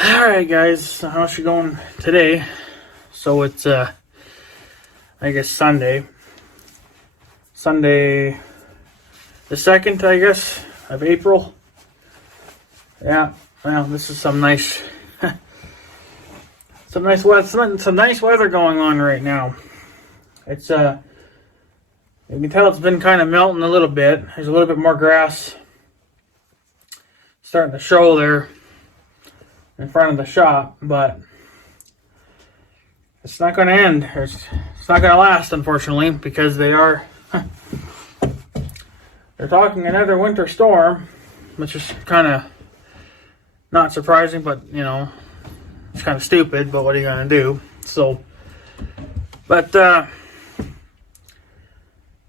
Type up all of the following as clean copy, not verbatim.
Alright guys, how's she going today? So it's I guess Sunday the 2nd, I guess, of April. Yeah, well, this is some nice some nice weather going on right now. It's you can tell it's been kind of melting a little bit. There's a little bit more grass starting to show there in front of the shop, but it's not going to end. It's not going to last, unfortunately, because they're talking another winter storm, which is kind of not surprising, but you know, it's kind of stupid. But what are you going to do? So, but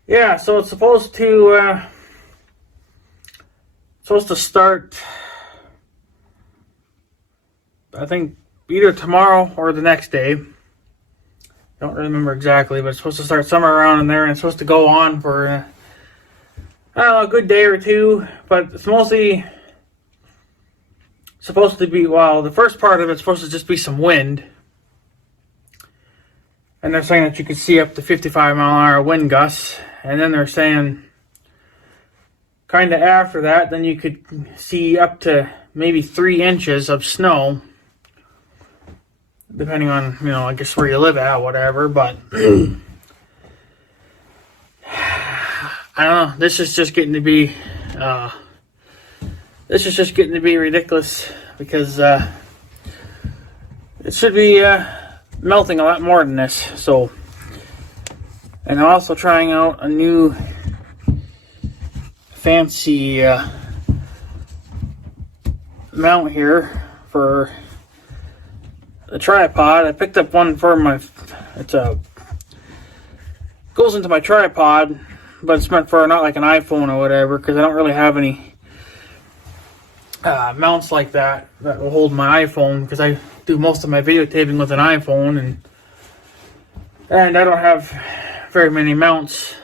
yeah, so it's supposed to start, I think, either tomorrow or the next day. I don't remember exactly, but it's supposed to start somewhere around in there, and it's supposed to go on for I don't know, a good day or two. But it's mostly supposed to be, well, the first part of it's supposed to just be some wind, and they're saying that you could see up to 55-mile-an-hour wind gusts, and then they're saying kind of after that, then you could see up to maybe 3 inches of snow, depending on, you know, I guess where you live at, whatever. But I don't know. This is just getting to be ridiculous, because it should be melting a lot more than this. So, and I'm also trying out a new fancy mount here for the tripod. I picked up one for my, goes into my tripod, but it's meant for not like an iPhone or whatever, because I don't really have any mounts like that will hold my iPhone, because I do most of my videotaping with an iPhone, and I don't have very many mounts,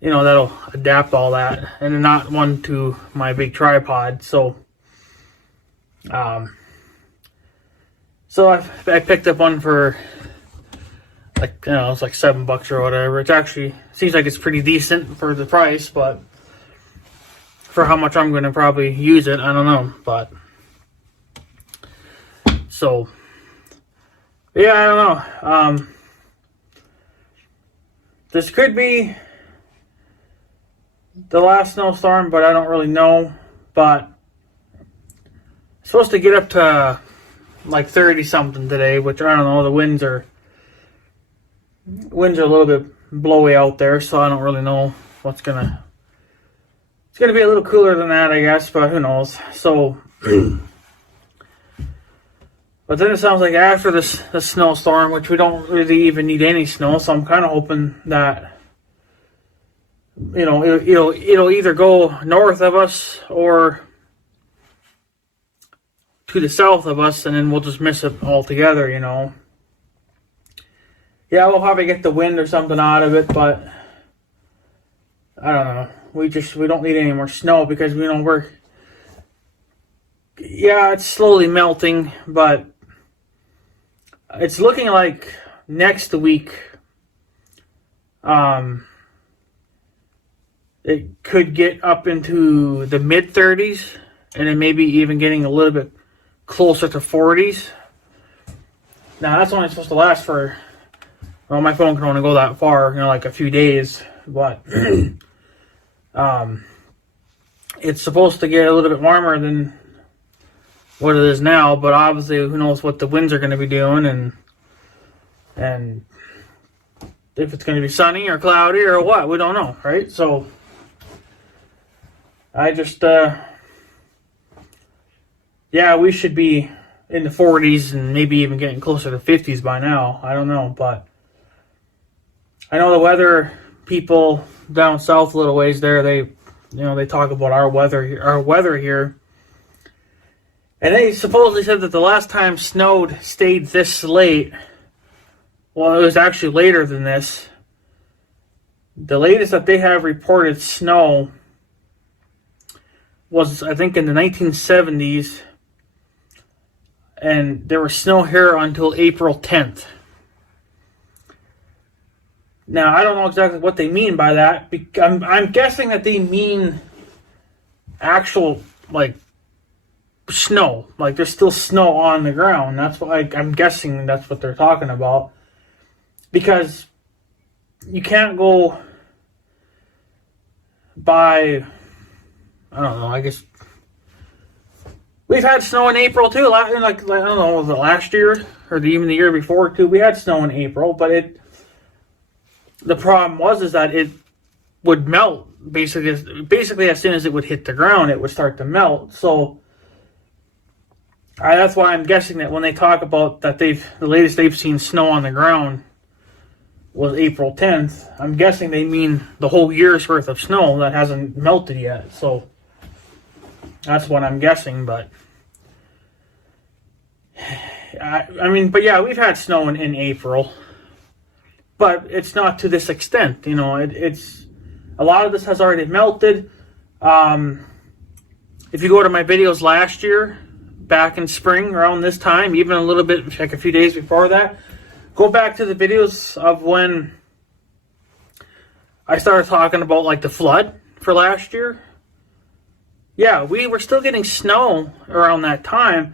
you know, that'll adapt all that, and not one to my big tripod. So so I picked up one for, like, you know, it's like $7 or whatever. It actually seems like it's pretty decent for the price, but for how much I'm going to probably use it, I don't know. But so yeah, I don't know. This could be the last snowstorm, but I don't really know. But it's supposed to get up to like 30 something today, which I don't know. The winds are a little bit blowy out there, so I don't really know what's gonna. It's gonna be a little cooler than that, I guess, but who knows? So, but then it sounds like after the snowstorm, which we don't really even need any snow, so I'm kind of hoping that, you know, it'll either go north of us or to the south of us, and then we'll just miss it altogether, you know. Yeah, we'll probably get the wind or something out of it, but I don't know. We don't need any more snow, because, you know, it's slowly melting, but it's looking like next week it could get up into the mid 30s, and then maybe even getting a little bit closer to 40s. Now, that's only supposed to last for, well, my phone can only go that far, you know, like a few days, but it's supposed to get a little bit warmer than what it is now, but obviously who knows what the winds are going to be doing, and if it's going to be sunny or cloudy or what, we don't know, right? So I just yeah, we should be in the 40s and maybe even getting closer to 50s by now. I don't know, but I know the weather people down south a little ways there, they talk about our weather here. And they supposedly said that the last time stayed this late, well, it was actually later than this. The latest that they have reported snow was, I think, in the 1970s. and there was snow here until April 10th. Now, I don't know exactly what they mean by that. I'm guessing that they mean actual, like, snow. Like, there's still snow on the ground. That's what I'm guessing that's what they're talking about. Because you can't go by, I don't know, I guess. We've had snow in April, too. Like, I don't know, was it last year? Or even the year before, too? We had snow in April, but the problem is that it would melt basically as soon as it would hit the ground, it would start to melt. So that's why I'm guessing that when they talk about that the latest they've seen snow on the ground was April 10th, I'm guessing they mean the whole year's worth of snow that hasn't melted yet. So that's what I'm guessing. But but yeah, we've had snow in April. But it's not to this extent, it's a lot of this has already melted. If you go to my videos last year, back in spring, around this time, even a little bit, like a few days before that, go back to the videos of when I started talking about like the flood for last year. Yeah, we were still getting snow around that time,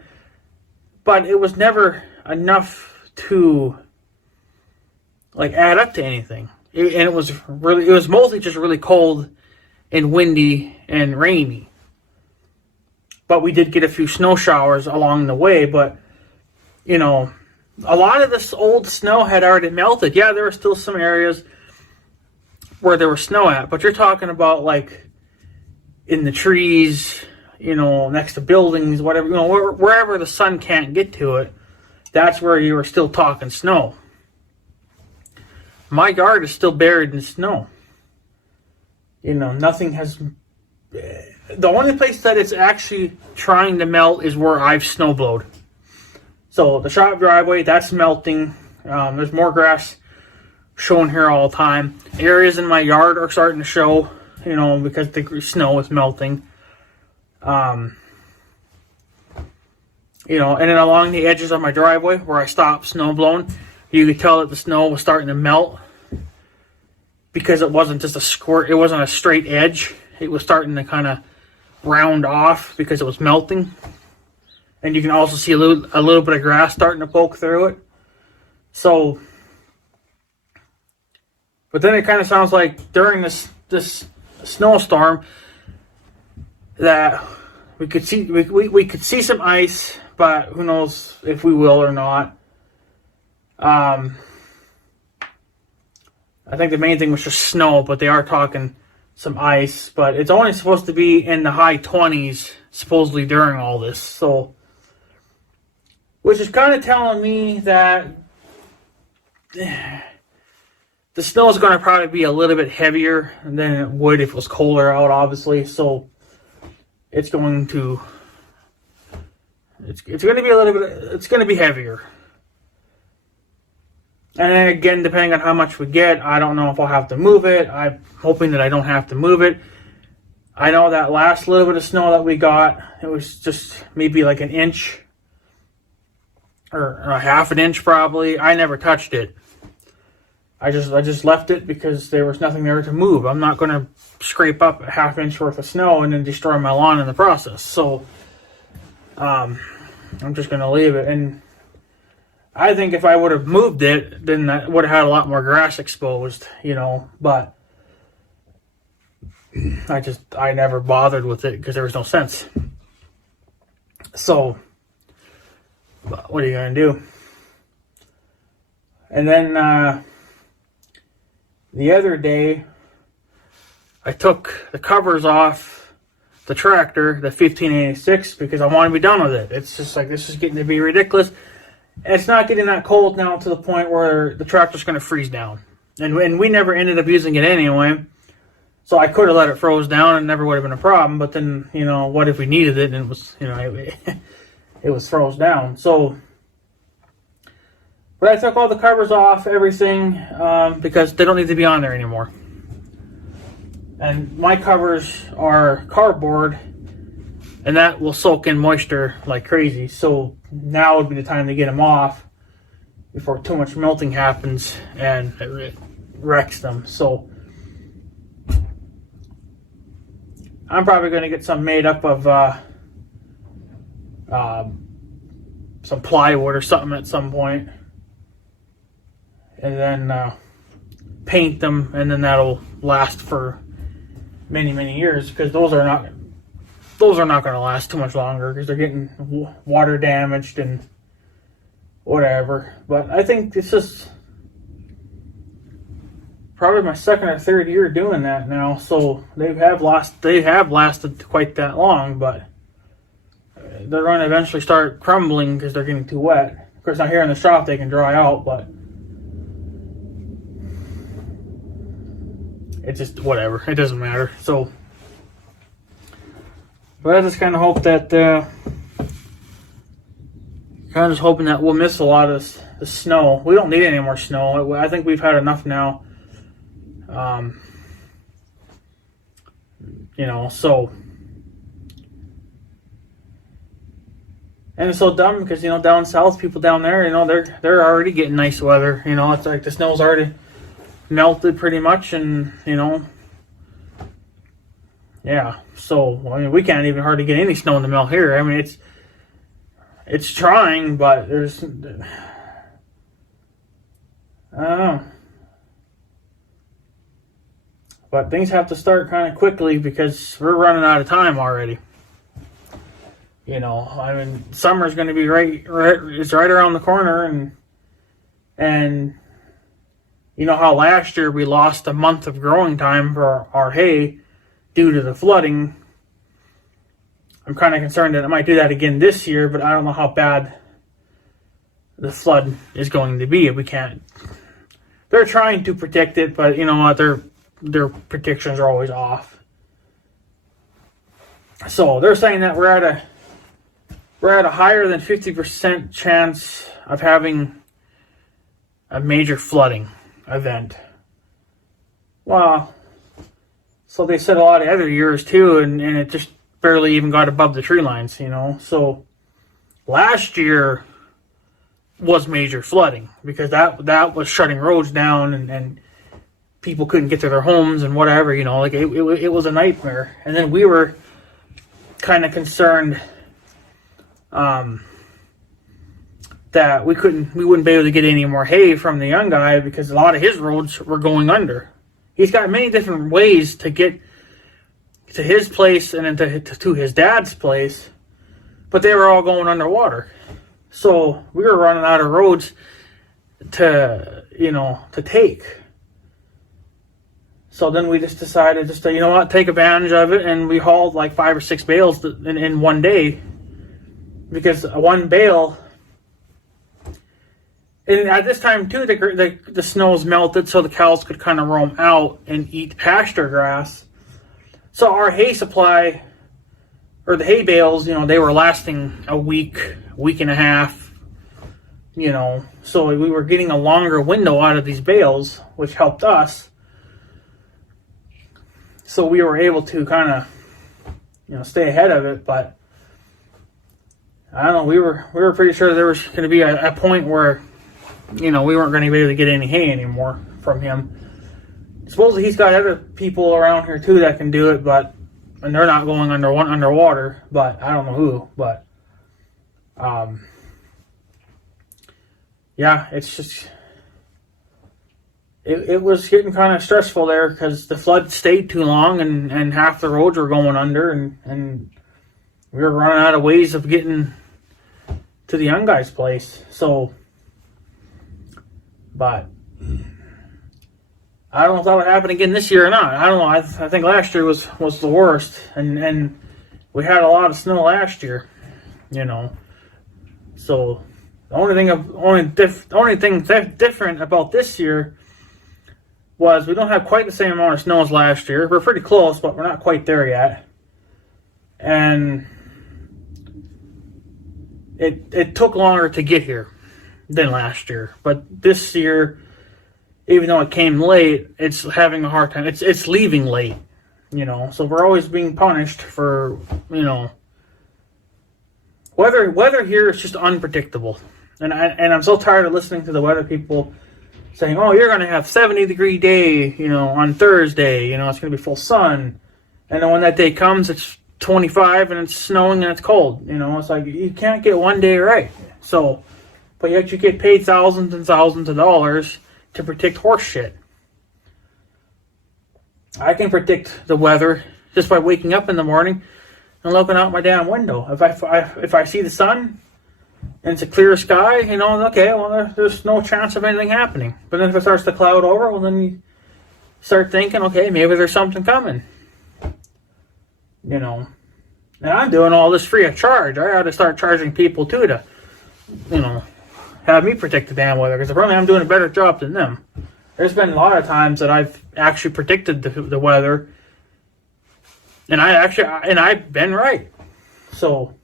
but it was never enough to like add up to anything. And it was mostly just really cold and windy and rainy. But we did get a few snow showers along the way. But, a lot of this old snow had already melted. Yeah, there were still some areas where there was snow at. But you're talking about like in the trees, next to buildings, whatever, wherever the sun can't get to it. That's where you were still talking snow. My yard is still buried in snow. Nothing has. The only place that it's actually trying to melt is where I've snowblowed. So the shop driveway, that's melting. There's more grass showing here all the time. Areas in my yard are starting to show, because the snow is melting. And then along the edges of my driveway where I stopped snowblowing, you could tell that the snow was starting to melt because it wasn't just a squirt. It wasn't a straight edge. It was starting to kind of round off because it was melting. And you can also see a little bit of grass starting to poke through it. So, but then it kind of sounds like during this snowstorm that we could see some ice, but who knows if we will or not. I think the main thing was just snow, but they are talking some ice. But it's only supposed to be in the high 20s, supposedly during all this. So, which is kind of telling me that the snow is going to probably be a little bit heavier than it would if it was colder out, obviously. So, it's going to be a little bit. It's going to be heavier. And again, depending on how much we get, I don't know if I'll have to move it. I'm hoping that I don't have to move it. I know that last little bit of snow that we got, it was just maybe like an inch or a half an inch probably. I never touched it. I just left it because there was nothing there to move. I'm not going to scrape up a half inch worth of snow and then destroy my lawn in the process. So I'm just going to leave it. And I think if I would have moved it, then I would have had a lot more grass exposed, but I never bothered with it because there was no sense. So, what are you going to do? And then the other day, I took the covers off the tractor, the 1586, because I want to be done with it. It's just like, this is getting to be ridiculous. It's not getting that cold now to the point where the tractor's going to freeze down. And we never ended up using it anyway. So I could have let it froze down and it never would have been a problem. But then, what if we needed it and it was, it was froze down. So, but I took all the covers off, everything, because they don't need to be on there anymore. And my covers are cardboard. and that will soak in moisture like crazy. So now would be the time to get them off before too much melting happens and it wrecks them. So I'm probably going to get some made up of some plywood or something at some point, and then paint them, and then that'll last for many years, because those are not going to last too much longer because they're getting water damaged and whatever. But I think this is probably my second or third year doing that now, so they have lasted quite that long, but they're going to eventually start crumbling because they're getting too wet. Of course, out here in the shop they can dry out, but it's just whatever. It doesn't matter. So, but I just kind of hope that just hoping that we'll miss a lot of the snow. We don't need any more snow. I think we've had enough now. So, and it's so dumb because, down south, people down there, they're already getting nice weather. It's like the snow's already melted pretty much, and, yeah. So, we can't even hardly get any snow in the melt here. It's trying, but there's, I don't know. But things have to start kind of quickly because we're running out of time already. Summer's going to be it's right around the corner, and how last year we lost a month of growing time for our hay due to the flooding. I'm kind of concerned that it might do that again this year, but I don't know how bad the flood is going to be. We can't. They're trying to predict it, but their predictions are always off. So they're saying that we're at a higher than 50% chance of having a major flooding event. Wow. So they said a lot of other years too, and it just barely even got above the tree lines, So last year was major flooding because that was shutting roads down, and people couldn't get to their homes and whatever, it was a nightmare. And then we were kind of concerned that we wouldn't be able to get any more hay from the young guy because a lot of his roads were going under. He's got many different ways to get to his place and then to his dad's place, but they were all going underwater. So we were running out of roads to take. So then we just decided to, take advantage of it, and we hauled like 5 or 6 bales in one day, because one bale, and at this time too, the snow's melted, so the cows could kind of roam out and eat pasture grass. So our hay supply, or the hay bales, they were lasting a week and a half, so we were getting a longer window out of these bales, which helped us. So we were able to kind of, stay ahead of it, but I don't know. We were pretty sure there was going to be a point where, we weren't going to be able to get any hay anymore from him. Supposedly he's got other people around here too that can do it, and they're not going underwater. But I don't know who. But yeah, it's just. It was getting kind of stressful there because the flood stayed too long, and half the roads were going under, and we were running out of ways of getting to the young guy's place. So, but I don't know if that would happen again this year or not. I don't know. I think last year was the worst, and we had a lot of snow last year, So the only thing different about this year was we don't have quite the same amount of snow as last year. We're pretty close, but we're not quite there yet. And it took longer to get here than last year. But this year, even though it came late, it's having a hard time. It's leaving late, So we're always being punished for, weather here is just unpredictable. And I'm so tired of listening to the weather people saying, "Oh, you're gonna have 70-degree day, on Thursday. It's gonna be full sun." And then when that day comes, it's 25 and it's snowing and it's cold. It's like you can't get one day right. So, but yet you get paid thousands and thousands of dollars to predict horse shit. I can predict the weather just by waking up in the morning and looking out my damn window. If I see the sun and it's a clear sky, okay, well, there's no chance of anything happening. But then if it starts to cloud over, well, then you start thinking, okay, maybe there's something coming. And I'm doing all this free of charge. I ought to start charging people too to, have me predict the damn weather, because apparently I'm doing a better job than them. There's been a lot of times that I've actually predicted the weather, and I've been right. So,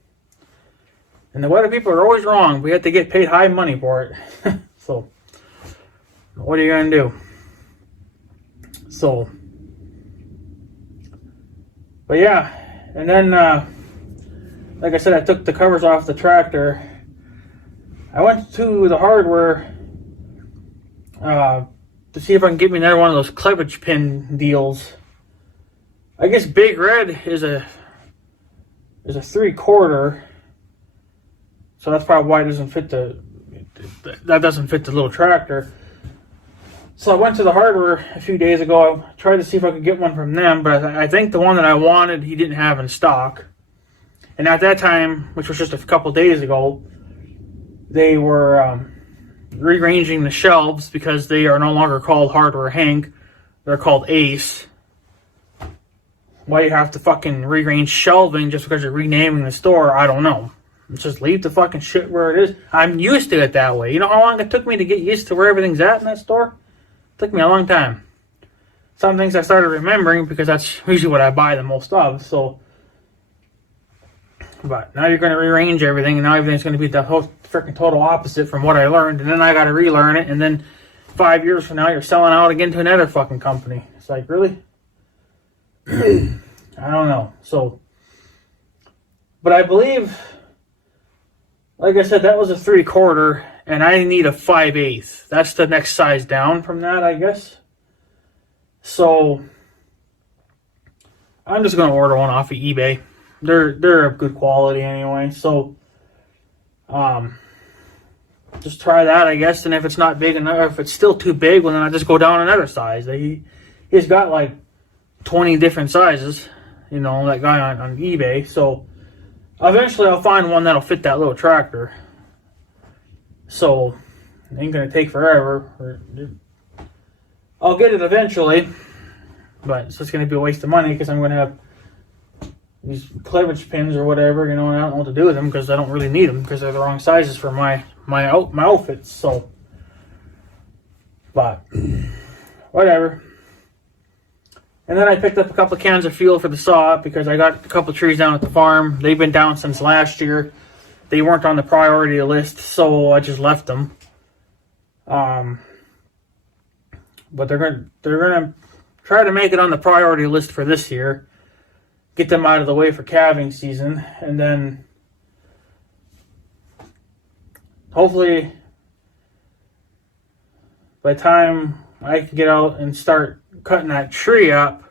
and the weather people are always wrong. We have to get paid high money for it. So, what are you gonna do? So, but yeah, and then like I said, I took the covers off the tractor. I went to the hardware to see if I can get me another one of those cleavage pin deals. I guess Big Red is a 3/4, so that's probably why it doesn't fit that doesn't fit the little tractor. So I went to the hardware a few days ago. I tried to see if I could get one from them, but I think the one that I wanted he didn't have in stock. And at that time, which was just a couple days ago, they were rearranging the shelves because they are no longer called Hardware Hank. They're called Ace. Why you have to fucking rearrange shelving just because you're renaming the store, I don't know. Just leave the fucking shit where it is. I'm used to it that way. You know how long it took me to get used to where everything's at in that store? It took me a long time. Some things I started remembering because that's usually what I buy the most of. So, but now you're going to rearrange everything, and now everything's going to be the whole freaking total opposite from what I learned, and then I got to relearn it, and then 5 years from now you're selling out again to another fucking company. It's like, really? I don't know. So, but I believe, like I said, that was a 3/4, and I need a 5/8. That's the next size down from that, I guess. So, I'm just going to order one off of eBay. They're of good quality anyway. So, just try that, I guess. And if it's not big enough, if it's still too big, well, then I just go down another size. He's got like 20 different sizes, that guy on eBay. So eventually I'll find one that'll fit that little tractor. So it ain't gonna take forever. I'll get it eventually, but it's just gonna be a waste of money because I'm gonna have these cleavage pins or whatever, and I don't know what to do with them because I don't really need them because they're the wrong sizes for my outfits. So, but whatever. And then I picked up a couple of cans of fuel for the saw because I got a couple of trees down at the farm. They've been down since last year. They weren't on the priority list, so I just left them. But they're gonna try to make it on the priority list for this year. Get them out of the way for calving season, and then hopefully by the time I can get out and start cutting that tree up,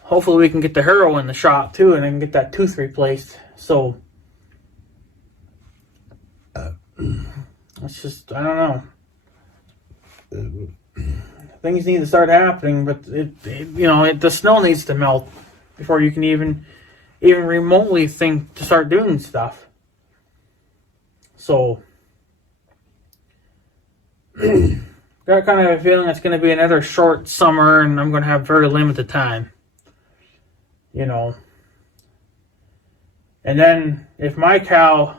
hopefully we can get the harrow in the shop too, and I can get that tooth replaced. So it's just, I don't know. Things need to start happening, but the snow needs to melt before you can even remotely think to start doing stuff. So got kind of a feeling it's going to be another short summer, and I'm going to have very limited time. And then if my cow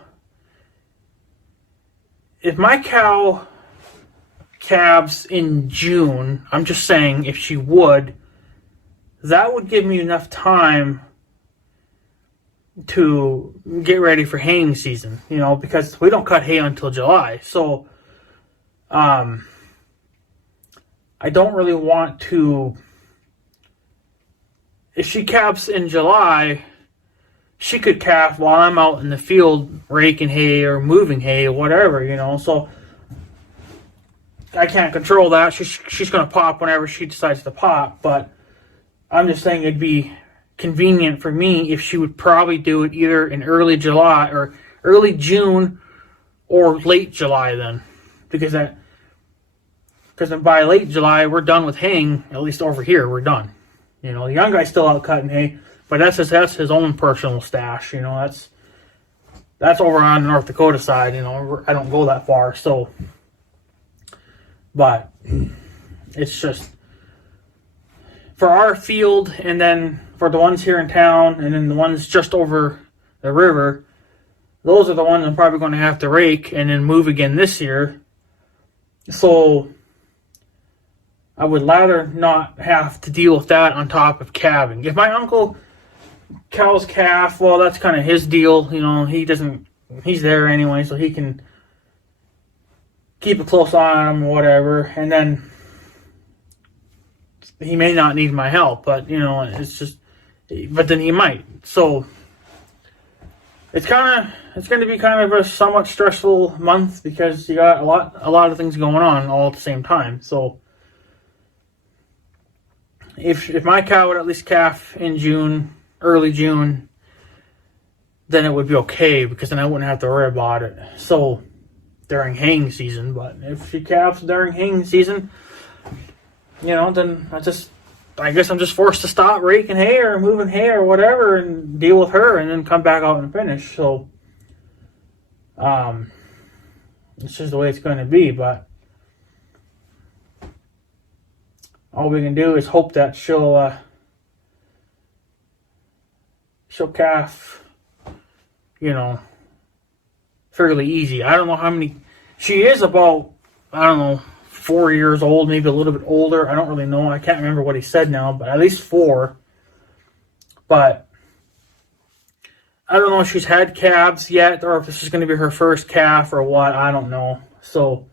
calves in June, I'm just saying, if she would, that would give me enough time to get ready for haying season, because we don't cut hay until July. So, I don't really want to, if she calves in July, she could calf while I'm out in the field raking hay or moving hay or whatever, So I can't control that. She's going to pop whenever she decides to pop, but I'm just saying it'd be convenient for me if she would probably do it either in early July or early June or late July then, because by late July we're done with haying. At least over here we're done. The young guy's still out cutting hay, but that's his own personal stash. That's over on the North Dakota side. I don't go that far, so. But it's just for our field, and then for the ones here in town, and then the ones just over the river. Those are the ones I'm probably going to have to rake and then move again this year. So I would rather not have to deal with that on top of calving. If my uncle cows calf, well, that's kind of his deal. He's there anyway, so he can keep a close eye on him or whatever. And then he may not need my help, but but then he might. So it's going to be kind of a somewhat stressful month because you got a lot of things going on all at the same time. So if my cow would at least calf in June, early June, then it would be okay because then I wouldn't have to worry about it. So during haying season, but if she calves during haying season, then I guess I'm just forced to stop raking hay or moving hay or whatever and deal with her and then come back out and finish. So, it's just the way it's going to be, but all we can do is hope that she'll calf, fairly easy. I don't know how many, she is about, 4 years old, maybe a little bit older. I don't really know. I can't remember what he said now, but at least 4. But I don't know if she's had calves yet or if this is going to be her first calf or what. I don't know. So,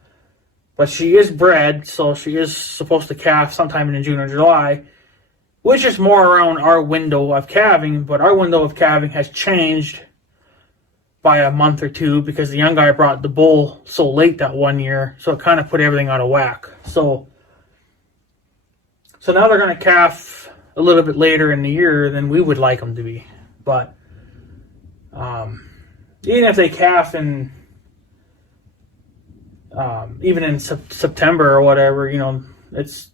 but she is bred, so she is supposed to calf sometime in June or July, which is more around our window of calving. But our window of calving has changed by a month or two because the young guy brought the bull so late that one year, so it kind of put everything out of whack. So now they're going to calf a little bit later in the year than we would like them to be. But even if they calf in even in September or whatever, it's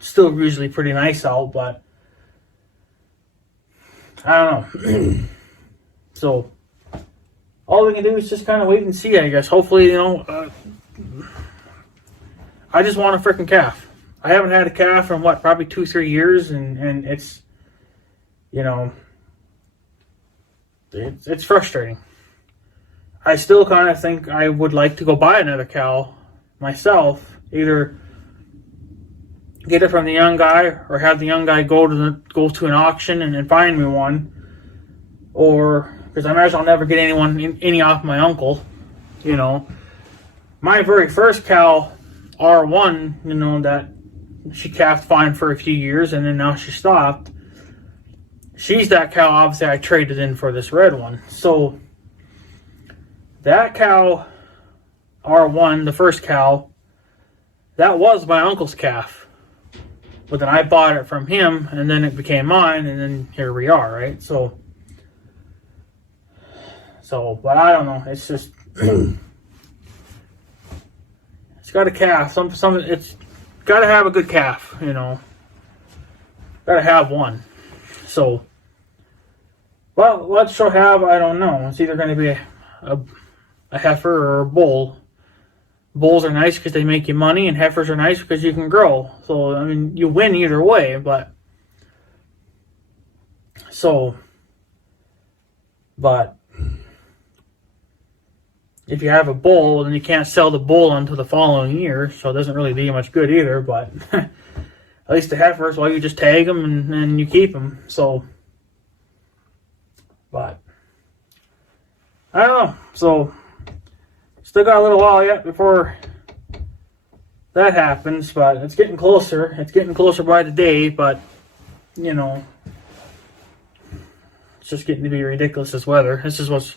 still usually pretty nice out. But I don't know. So all we can do is just kind of wait and see, I guess. Hopefully, I just want a freaking calf. I haven't had a calf in, probably 2-3 years, and it's, it's frustrating. I still kind of think I would like to go buy another cow myself, either get it from the young guy or have the young guy go to an auction and find me one, or because I imagine I'll never get any off my uncle. My very first cow, R1, that she calved fine for a few years and then now she stopped. She's that cow, obviously, I traded in for this red one. So that cow, R1, the first cow, that was my uncle's calf. But then I bought it from him and then it became mine and then here we are, right? So, but I don't know. It's just it's got a calf. It's got to have a good calf, Got to have one. So, well, what she'll have, I don't know. It's either going to be a heifer or a bull. Bulls are nice because they make you money, and heifers are nice because you can grow. So, you win either way, but if you have a bull, then you can't sell the bull until the following year, so it doesn't really do you much good either, but at least the heifers, well, you just tag them and you keep them, so, but, I don't know, so, still got a little while yet before that happens, but it's getting closer by the day, but, it's just getting to be ridiculous, this weather. This is what's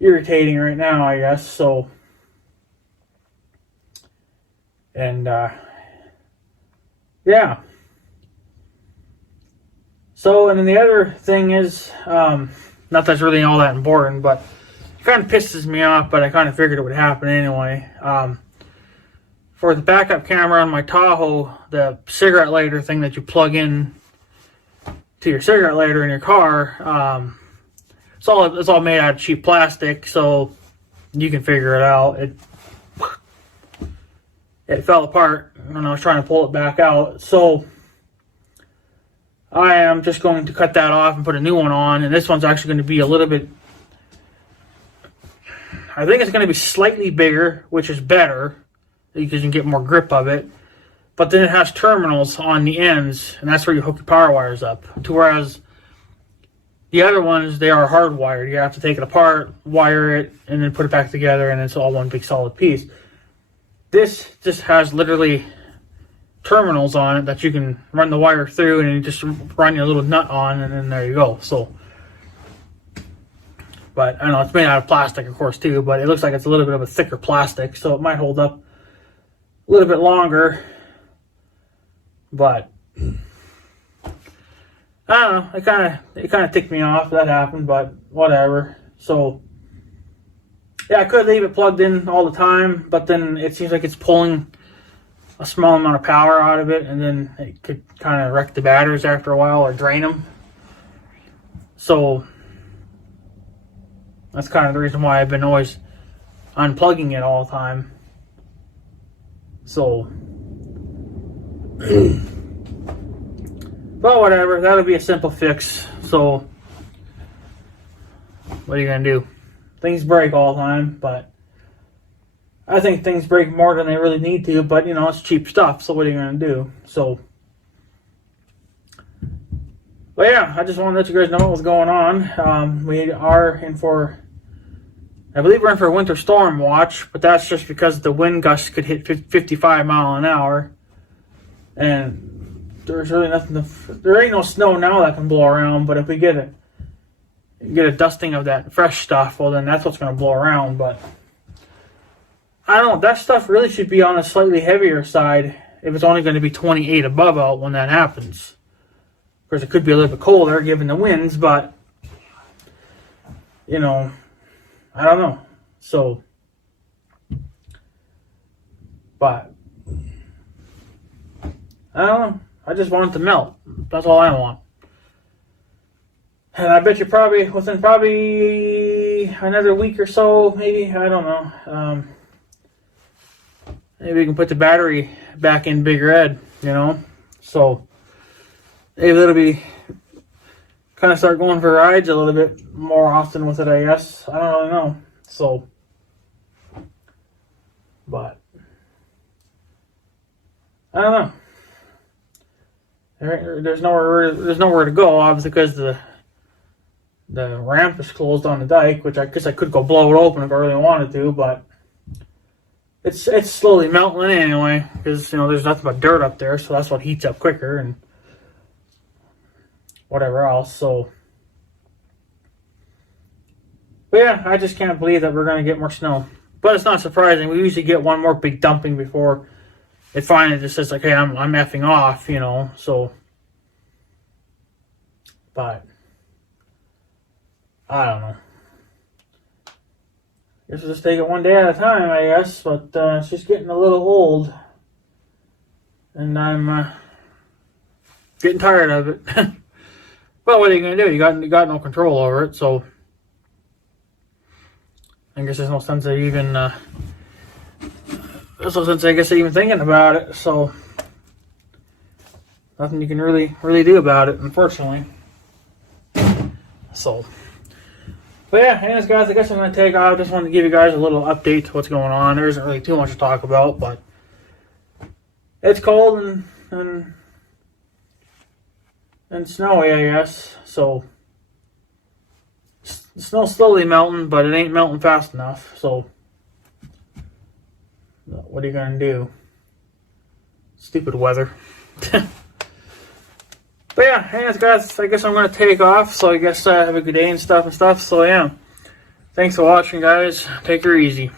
irritating right now, I guess. So, and yeah. So, and then the other thing is, not that's really all that important, but it kind of pisses me off, but I kind of figured it would happen anyway. For the backup camera on my Tahoe, the cigarette lighter thing that you plug in to your cigarette lighter in your car, it's all made out of cheap plastic, so you can figure it out. It fell apart when I was trying to pull it back out, so I am just going to cut that off and put a new one on, and this one's actually going to be a little bit, I think it's going to be slightly bigger, which is better, because you can get more grip of it. But then it has terminals on the ends, and that's where you hook your power wires up. To whereas the other ones, they are hardwired. You have to take it apart, wire it, and then put it back together, and it's all one big solid piece. This just has literally terminals on it that you can run the wire through, and you just run your little nut on, and then there you go. So, but I know it's made out of plastic, of course, too, but it looks like it's a little bit of a thicker plastic, so it might hold up a little bit longer. But I don't know, it kind of ticked me off that happened, but whatever. So yeah, I could leave it plugged in all the time, but then it seems like it's pulling a small amount of power out of it, and then it could kind of wreck the batteries after a while or drain them. So that's kind of the reason why I've been always unplugging it all the time. So but whatever, that'll be a simple fix. So what are you gonna do? Things break all the time, but I think things break more than they really need to, but you know, it's cheap stuff, so what are you gonna do? So, but yeah, I just want to let you guys know what was going on. We are in for, I believe we're in for a winter storm watch, but that's just because the wind gusts could hit 55 miles an hour. And there's really nothing there ain't no snow now that can blow around, but if we get a dusting of that fresh stuff, well then that's what's going to blow around. But I don't know, that stuff really should be on a slightly heavier side if it's only going to be 28 above out when that happens. Of course, it could be a little bit colder given the winds, but you know, I don't know. So, but I don't know. I just want it to melt. That's all I want. And I bet you within another week or so, maybe, I don't know. Maybe we can put the battery back in Big Red, you know. So maybe it'll be kind of start going for rides a little bit more often with it, I guess. I don't really know. So, but I don't know. There's nowhere to go, obviously, because the ramp is closed on the dike, which I guess I could go blow it open if I really wanted to, but it's slowly melting anyway, because you know there's nothing but dirt up there, so that's what heats up quicker and whatever else. So, but yeah, I just can't believe that we're gonna get more snow. But it's not surprising. We usually get one more big dumping before it finally just says like, "Hey, I'm effing off," you know. So, but I don't know. Guess we'll just take it one day at a time, I guess. But it's just getting a little old, and I'm getting tired of it. But what are you gonna do? You got no control over it, so I guess there's no sense of even. There's no sense, I guess, even thinking about it. So nothing you can really do about it, unfortunately. So. But yeah, anyways, guys, I guess I'm going to take off. Just wanted to give you guys a little update to what's going on. There isn't really too much to talk about, but it's cold and snowy, I guess. So, the snow's slowly melting, but it ain't melting fast enough. So, what are you going to do? Stupid weather. But But yeah, anyways, guys, I guess I'm going to take off. So I guess have a good day and stuff. So yeah, thanks for watching, guys. Take her easy.